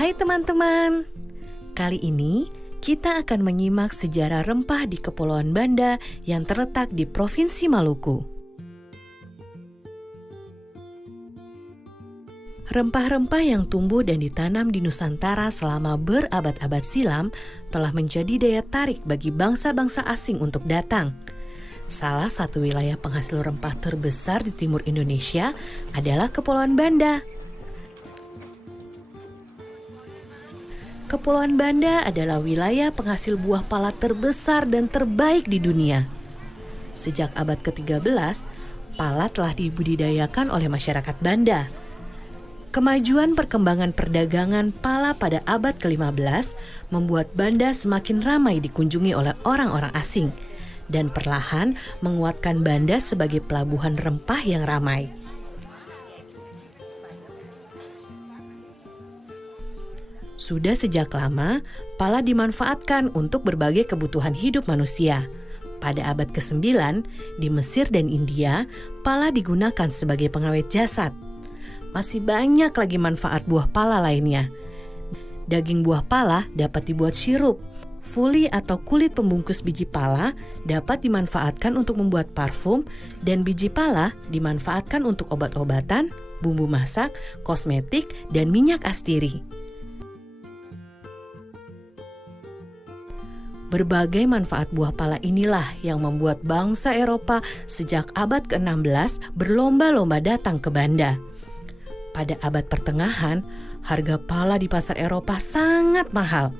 Hai teman-teman, kali ini kita akan menyimak sejarah rempah di Kepulauan Banda yang terletak di Provinsi Maluku. Rempah-rempah yang tumbuh dan ditanam di Nusantara selama berabad-abad silam telah menjadi daya tarik bagi bangsa-bangsa asing untuk datang. Salah satu wilayah penghasil rempah terbesar di timur Indonesia adalah Kepulauan Banda. Kepulauan Banda adalah wilayah penghasil buah pala terbesar dan terbaik di dunia. Sejak abad ke-13, pala telah dibudidayakan oleh masyarakat Banda. Kemajuan perkembangan perdagangan pala pada abad ke-15 membuat Banda semakin ramai dikunjungi oleh orang-orang asing dan perlahan menguatkan Banda sebagai pelabuhan rempah yang ramai. Sudah sejak lama, pala dimanfaatkan untuk berbagai kebutuhan hidup manusia. Pada abad ke-9, di Mesir dan India, pala digunakan sebagai pengawet jasad. Masih banyak lagi manfaat buah pala lainnya. Daging buah pala dapat dibuat sirup. Fuli atau kulit pembungkus biji pala dapat dimanfaatkan untuk membuat parfum, dan biji pala dimanfaatkan untuk obat-obatan, bumbu masak, kosmetik, dan minyak astiri. Berbagai manfaat buah pala inilah yang membuat bangsa Eropa sejak abad ke-16 berlomba-lomba datang ke Banda. Pada abad pertengahan, harga pala di pasar Eropa sangat mahal.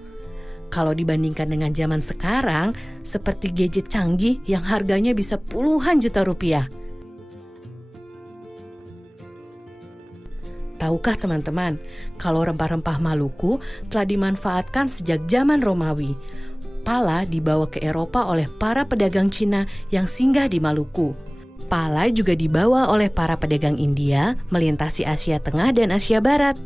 Kalau dibandingkan dengan zaman sekarang, seperti gadget canggih yang harganya bisa puluhan juta rupiah. Tahukah teman-teman, kalau rempah-rempah Maluku telah dimanfaatkan sejak zaman Romawi. Pala dibawa ke Eropa oleh para pedagang Cina yang singgah di Maluku. Pala juga dibawa oleh para pedagang India melintasi Asia Tengah dan Asia Barat.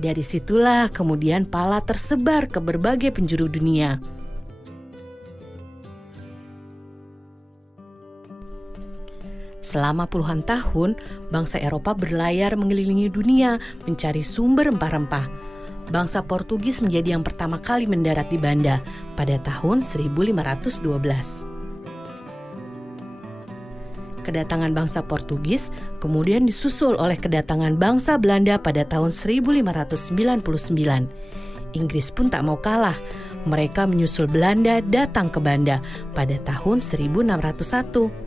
Dari situlah kemudian pala tersebar ke berbagai penjuru dunia. Selama puluhan tahun, bangsa Eropa berlayar mengelilingi dunia mencari sumber rempah-rempah. Bangsa Portugis menjadi yang pertama kali mendarat di Banda pada tahun 1512. Kedatangan bangsa Portugis kemudian disusul oleh kedatangan bangsa Belanda pada tahun 1599. Inggris pun tak mau kalah. Mereka menyusul Belanda datang ke Banda pada tahun 1601.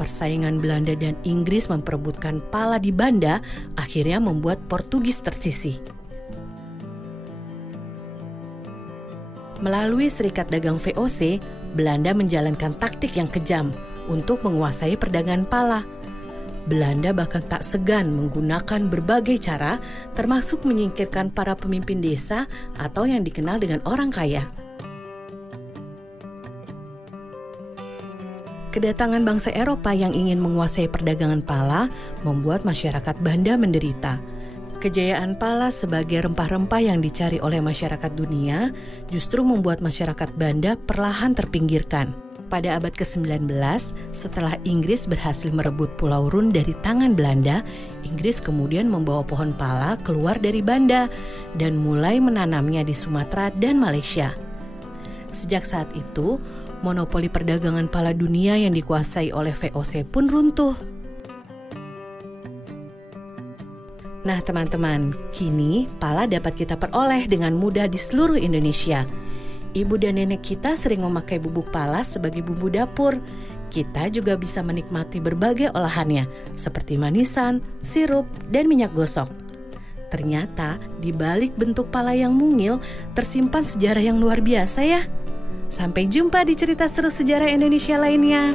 Persaingan Belanda dan Inggris memperebutkan pala di Banda akhirnya membuat Portugis tersisih. Melalui Serikat Dagang VOC, Belanda menjalankan taktik yang kejam untuk menguasai perdagangan pala. Belanda bahkan tak segan menggunakan berbagai cara, termasuk menyingkirkan para pemimpin desa atau yang dikenal dengan orang kaya. Kedatangan bangsa Eropa yang ingin menguasai perdagangan pala membuat masyarakat Banda menderita. Kejayaan pala sebagai rempah-rempah yang dicari oleh masyarakat dunia justru membuat masyarakat Banda perlahan terpinggirkan. Pada abad ke-19, setelah Inggris berhasil merebut Pulau Rune dari tangan Belanda, Inggris kemudian membawa pohon pala keluar dari Banda dan mulai menanamnya di Sumatera dan Malaysia. Sejak saat itu, monopoli perdagangan pala dunia yang dikuasai oleh VOC pun runtuh. Nah teman-teman, kini pala dapat kita peroleh dengan mudah di seluruh Indonesia. Ibu dan nenek kita sering memakai bubuk pala sebagai bumbu dapur. Kita juga bisa menikmati berbagai olahannya, seperti manisan, sirup, dan minyak gosok. Ternyata di balik bentuk pala yang mungil tersimpan sejarah yang luar biasa ya. Sampai jumpa di cerita seru sejarah Indonesia lainnya.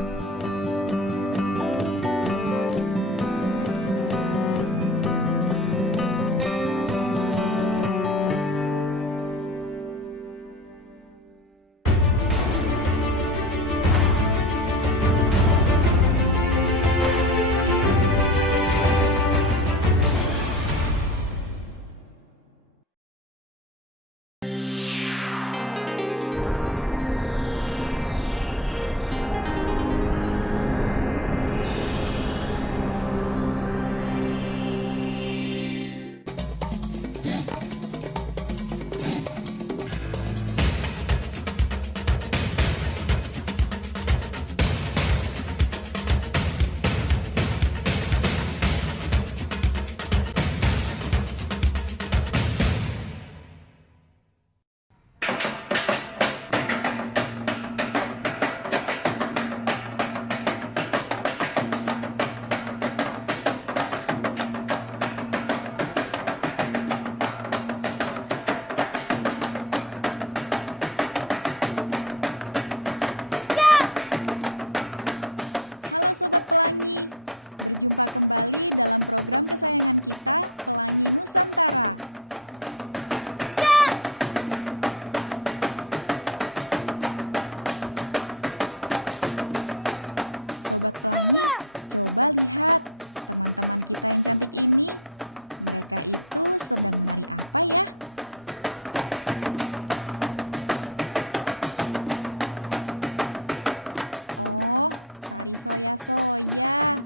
Sobat Pelangi. Berjumpa kembali dalam program kesayangan kita, Pelangi Nusantara. Sobat Pelangi, coba lihat teman-teman kita yang cantik ini. Mereka itu sedang menari apa ya? Oh, tari soya-soya.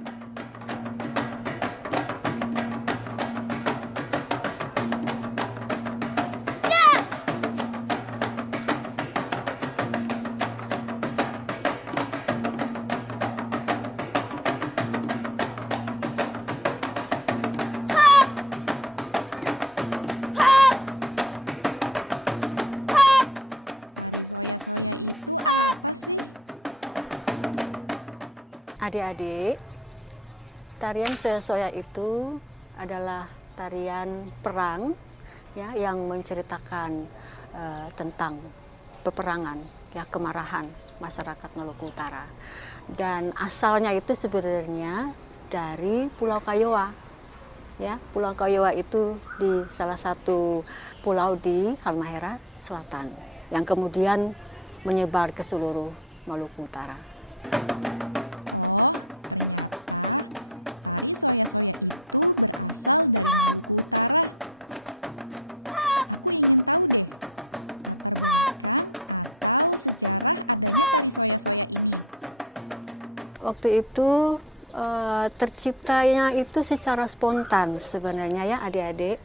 Tari soya-soya itu apa sih? Adik-adik, tarian soya-soya itu adalah tarian perang ya yang menceritakan tentang peperangan ya, kemarahan masyarakat Maluku Utara. Dan asalnya itu sebenarnya dari Pulau Kayowa. Ya, Pulau Kayowa itu di salah satu pulau di Halmahera Selatan yang kemudian menyebar ke seluruh Maluku Utara. Oh, ternyata tari soya-soya itu berasal dari Maluku Utara. Aku ingin tahu deh, latar belakang atau sejarah adanya tari soya-soya ini. Waktu itu terciptanya itu secara spontan sebenarnya ya adik-adik.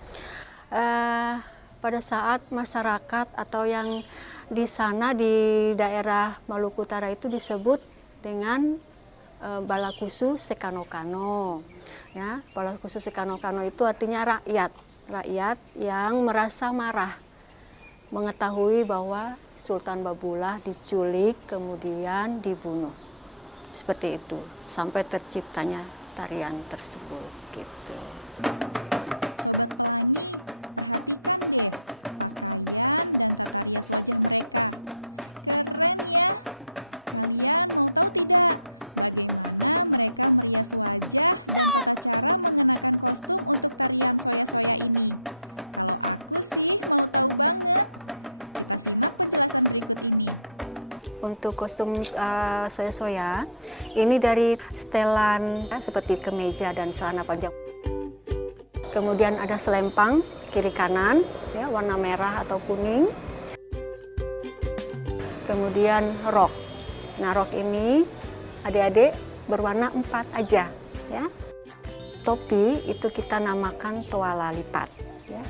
Pada saat masyarakat atau yang di sana di daerah Maluku Utara itu disebut dengan Balakusu Sekano-Kano. Ya, Balakusu Sekano-Kano itu artinya rakyat yang merasa marah mengetahui bahwa Sultan Babullah diculik kemudian dibunuh. Seperti itu sampai terciptanya tarian tersebut gitu. Sobat Pelangi, perhatikan deh pakaian dan tata rias wajah mereka. Keren ya. Kalian mau tahu tidak bagaimana mereka merias wajah dan tata cara mengenakan kostum untuk tarian soya-soya ini? Kalau aku sih mau tahu banget. Kita simak penjelasan berikut ini. Untuk kostum soya-soya, ini dari setelan seperti kemeja dan celana panjang. Kemudian ada selempang kiri kanan, ya, warna merah atau kuning. Kemudian rok. Nah, rok ini adik-adik berwarna 4 aja, ya. Topi itu kita namakan toala lipat, ya.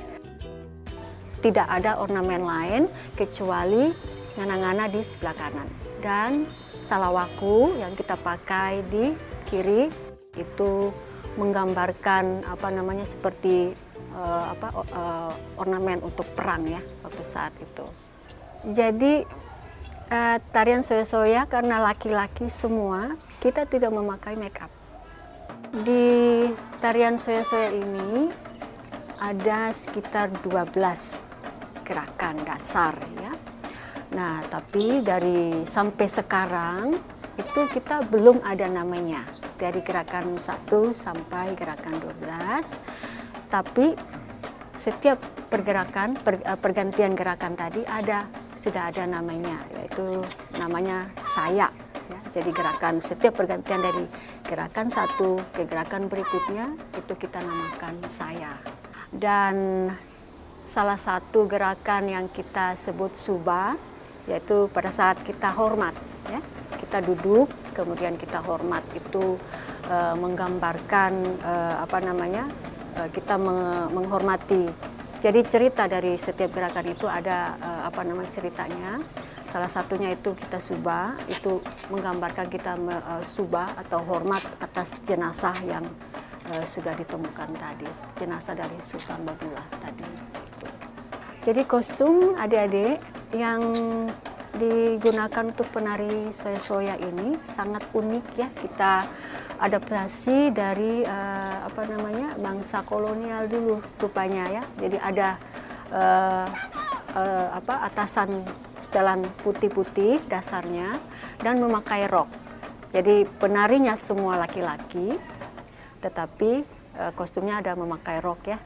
Tidak ada ornamen lain kecuali ngana-ngana di sebelah kanan. Dan salawaku yang kita pakai di kiri itu menggambarkan seperti ornamen untuk perang ya waktu saat itu. Jadi tarian soya-soya karena laki-laki semua, kita tidak memakai make up. Di tarian soya-soya ini ada sekitar 12 gerakan dasar ya. Nah, tapi sampai sekarang itu kita belum ada namanya. Dari gerakan 1 sampai gerakan 12. Tapi setiap pergantian gerakan tadi sudah ada namanya, yaitu namanya saya. Ya, jadi setiap pergantian dari gerakan 1 ke gerakan berikutnya itu kita namakan saya. Dan salah satu gerakan yang kita sebut suba, yaitu pada saat kita hormat, ya, kita duduk, kemudian kita hormat itu menggambarkan kita menghormati. Jadi cerita dari setiap gerakan itu ada ceritanya. Salah satunya itu kita suba, itu menggambarkan kita suba atau hormat atas jenazah yang sudah ditemukan tadi, jenazah dari Sultan Babullah tadi. Jadi kostum adik-adik yang digunakan untuk penari soya-soya ini sangat unik ya. Kita adaptasi dari bangsa kolonial dulu rupanya ya. Jadi ada atasan setelan putih-putih dasarnya dan memakai rok. Jadi penarinya semua laki-laki, tetapi kostumnya ada memakai rok ya.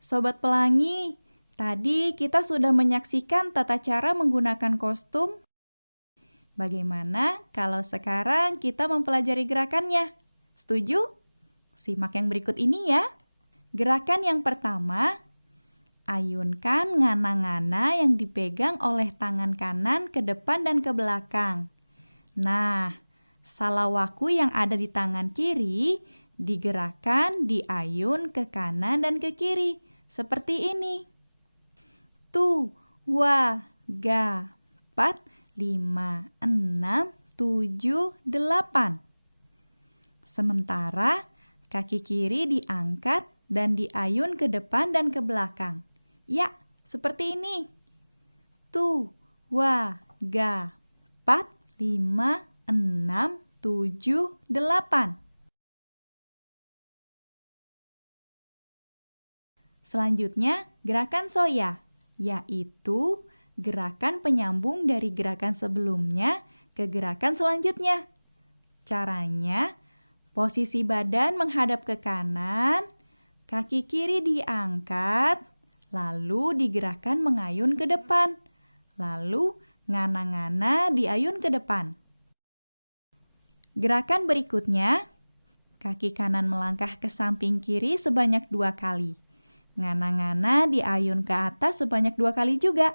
Sobat Pelangi, tadi kita sudah menyaksikan tata cara menggunakan kostum. Bagaimana kalau sekarang kita mempelajari gerakannya? Setuju? Simak yang berikut ini ya. Gerakan yang pertama, ayunkan ngana-ngana yang dipegang oleh tangan kanan ke depan dan ke belakang. Nah, salawaku yang ada di tangan kiri digerakkan, diayun ke kanan dan ke kiri. Seperti ini. Tu, wa, ga, 4, 5, 6, 7, 8. Sementara kaki kiri diangkat dan diayun ke depan dan ke belakang. Ya, seperti ini. Tu, wa, ga, 4, 5, 6, 7, 8. Selanjutnya, gerakan soya, yaitu gerakan penyambung dari gerakan sebelumnya ke gerakan selanjutnya. Caranya, posisi badan menghadap ke kanan, kaki kiri diangkat, lalu digerakkan mengayun ke depan, lalu ngana-ngana diayun ke depan. Gerakan berikutnya, kaki kanan melangkah ke samping kiri sebanyak 2 kali. Ngana-ngana diayun ke atas sebanyak 2 kali juga.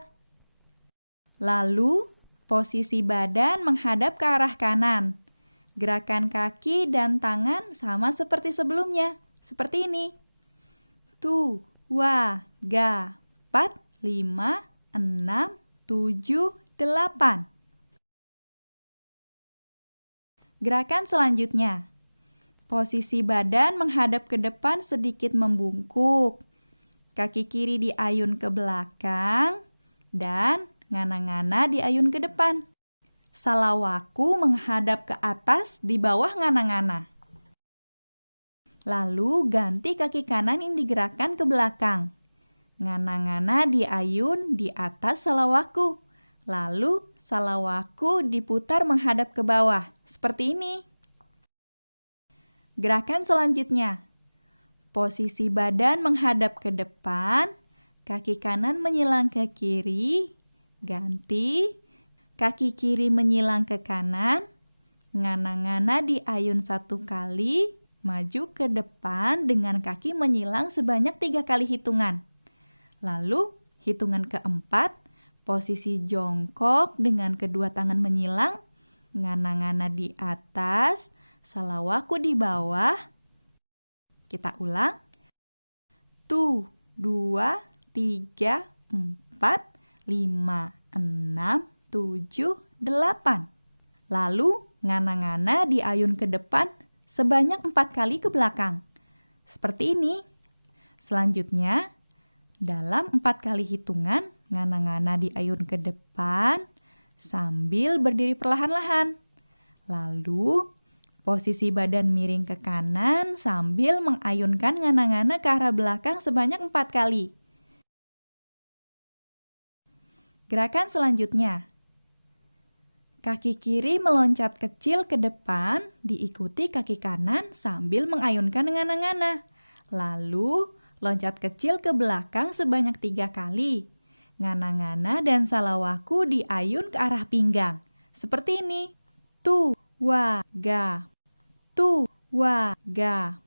Lalu, posisi badan menghadap ke arah kanan. Gerakan kaki dan tangan sama seperti sebelumnya. Seperti ini. Tu, wa, ga, 4, 5, 6, 7, 8. Gerakan selanjutnya. Posisi badan menghadap ke depan sedikit membungkuk. Kaki kiri diayun ke belakang dan ngana-ngana diayun ke depan. Salawaku menghadap ke atas di bawah ngana-ngana. Lalu ganti kaki kanan yang digerakkan ke belakang. Ngana-ngana diayun di atas salawaku. Lalu salawaku diputar menghadap ke bawah. Seperti ini. Gerakan selanjutnya. Posisi badan menghadap ke depan, kaki kanan menyilang ke kiri, ganti, kaki kiri menyilang ke kanan, ngana-ngana diayun 1 kali, maju ke depan dengan kaki menyilang sebanyak 3 kali hitungan. Lalu, hitungan keempat, posisi jongkok dengan kedua tangan menyilang, ngana-ngana di atas, salawaku di bawah. Kita ulang. Tu, 2, 3, 4, 5, 6, 7, 8. Lalu, ngana-ngana diayun ke depan sebanyak 4 kali ke belakang. Seperti ini. Selanjutnya, dalam 4 kali hitungan, ngana-ngana diayun ke depan sambil berdiri perlahan-lahan. Lalu, posisi badan miring ke kanan sambil mengayunkan ngana-ngana ke arah belakang sebanyak 4 kali. Gerakan selanjutnya. Kaki kiri meloncat kecil ke depan, diikuti kaki kanan sambil mengayunkan ngana-ngana. Lalu, loncat kecil ke belakang sebanyak 3 kali. Ngana-ngana dan salawaku diayun ke arah pinggang. Seperti ini. Tu, wa, ga. Tu, wa, ga.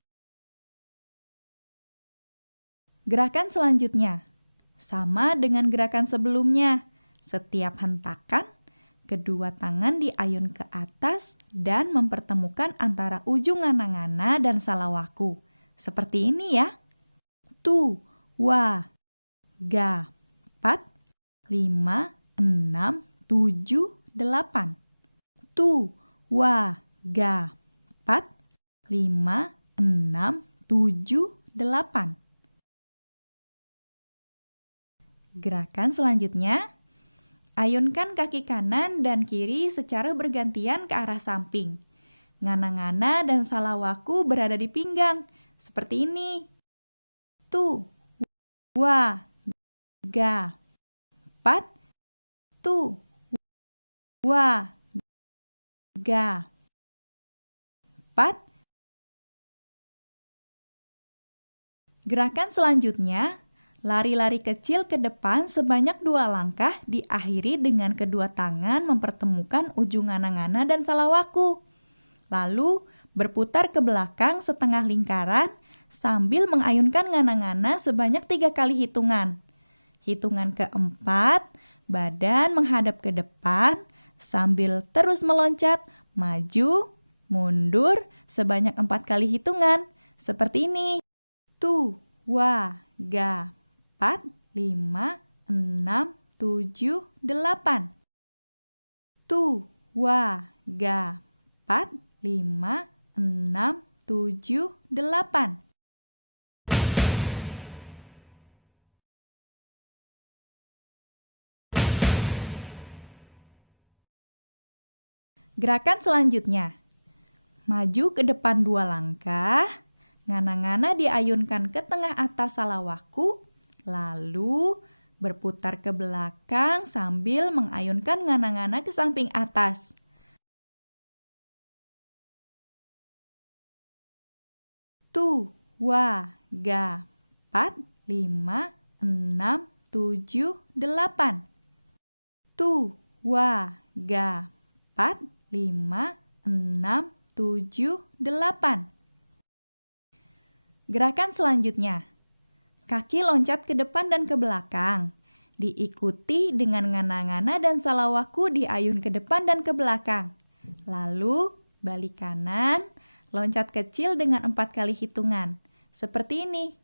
Gerakan selanjutnya. Sama dengan gerakan sebelumnya. Setiap hentakan, kedua tangan diayun ke atas dan mempertemukan antara ujung ngana-ngana dan salawaku. Seperti ini ya. Tu, wa, ga. 4, 5, 6, 7, 8. Tu, wa, ga. 4, 5, 6, 7, 8. Gerakan selanjutnya, ayunkan kaki kanan dan kiri secara bergantian ke arah samping. Ngana-ngana dan salawaku berada di pinggang, seperti ini. Tu, wa, ga. 4. Tu, wa, ga. 4. Gerakan selanjutnya, lari-lari kecil ke depan sebanyak 2 langkah diakhiri dengan kedua tangan mempertemukan ujung ngana-ngana dan salawaku. Lalu berputar ke belakang setengah lingkaran sambil mengayunkan ngana-ngana sebanyak 3 kali hitungan. Hitungan keempat, badan menghadap ke depan sambil terus meloncat, maju, mundur sebanyak 4 kali hitungan. Seperti ini. Tu, wa, ga. 4, 5, 6, 7, 8. Tu, wa, ga. 4, 5, 6, 7, 8. Gerakan selanjutnya. Maju ke depan 2 langkah, ngana-ngana diayunkan ke tengah atas salawaku, lalu berputar ke belakang sambil mengayunkan ngana-ngana ke samping atas. Tu, wa, ga. 4, 5, 6, 7, 8. Tu, wa, ga. 4, 5, 6, 7, 8. Gerakan selanjutnya. Kaki loncat ke depan dan ke belakang. Diikuti dengan ngana-ngana dan salawaku diayun ke depan dan ke belakang. Lalu balik kanan, loncat kecil dengan 4 kali hitungan. Seperti ini.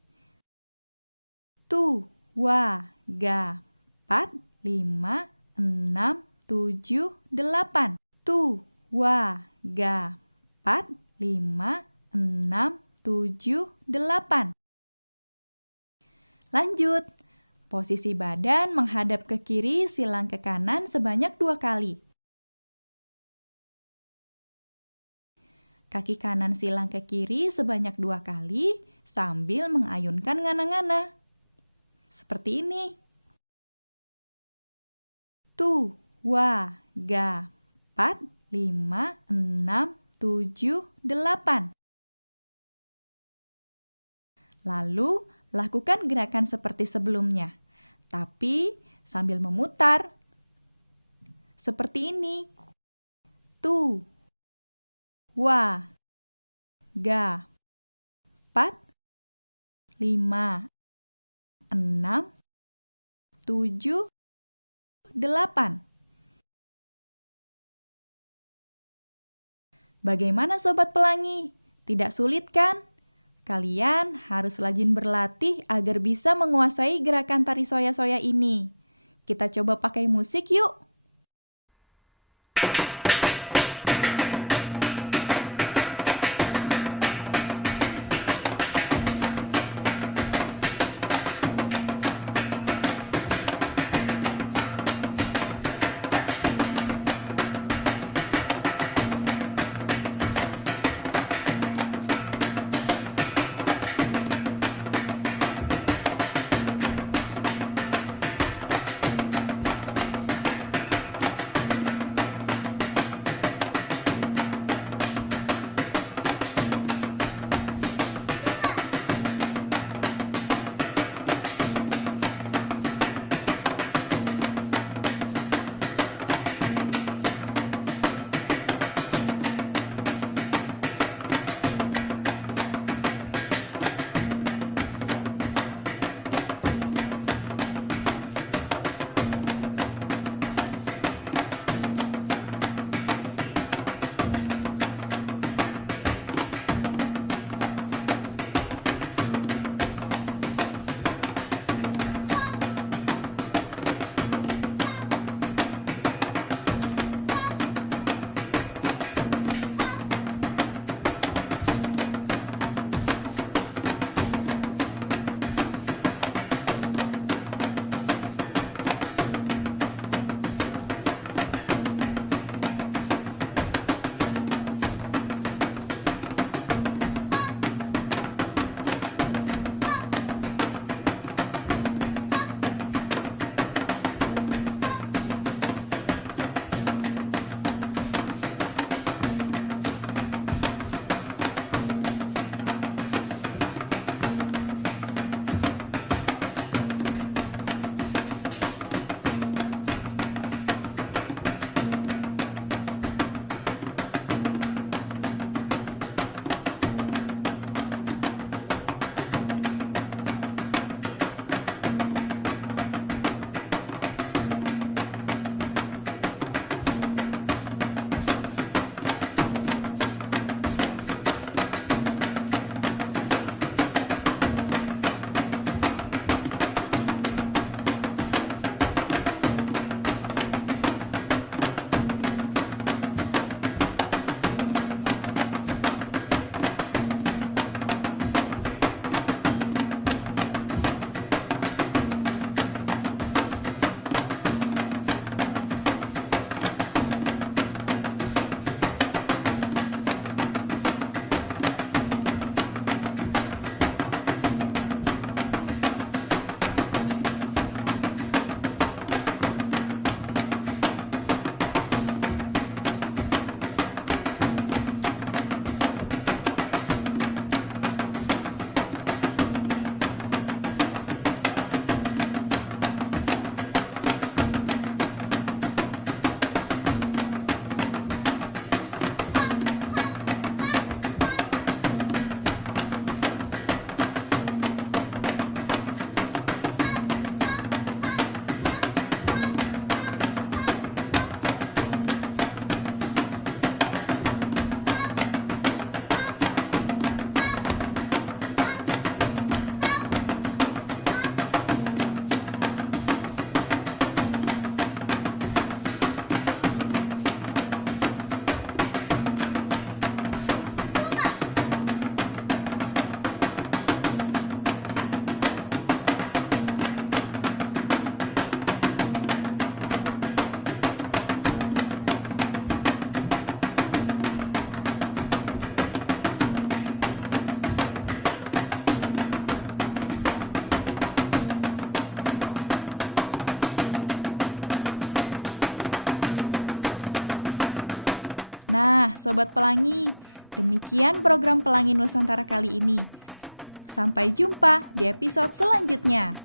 Tu, wa, ga. 4, 5, 6, 7, 8. Tu, wa, ga. 4, 5, 6, 7, 8. Lanjut. Posisi badan menghadap ke kiri, silang ke kanan sebanyak 2 kali. Kaki kanan silang ke kiri sebanyak 2 kali sambil mengayunkan ngana-ngana. Seperti ini. Tu, wa, ga. 4, 5, 6, 7, 8. Lalu, lakukan gerakan seperti sebelumnya, tapi sambil memutar. Seperti ini. Tu, wa, ga. 4, 5, 6, 7, 8. Bagaimana Sobat Pelangi? Tidak sulit kan? Kalian harus rajin berlatih agar bisa menguasai gerakan tari soya-soya ini. Kita coba pakai musik yuk! Nah, Sobat Pelangi, demikian program Pelangi Nusantara kali ini. Sampai jumpa di episode selanjutnya.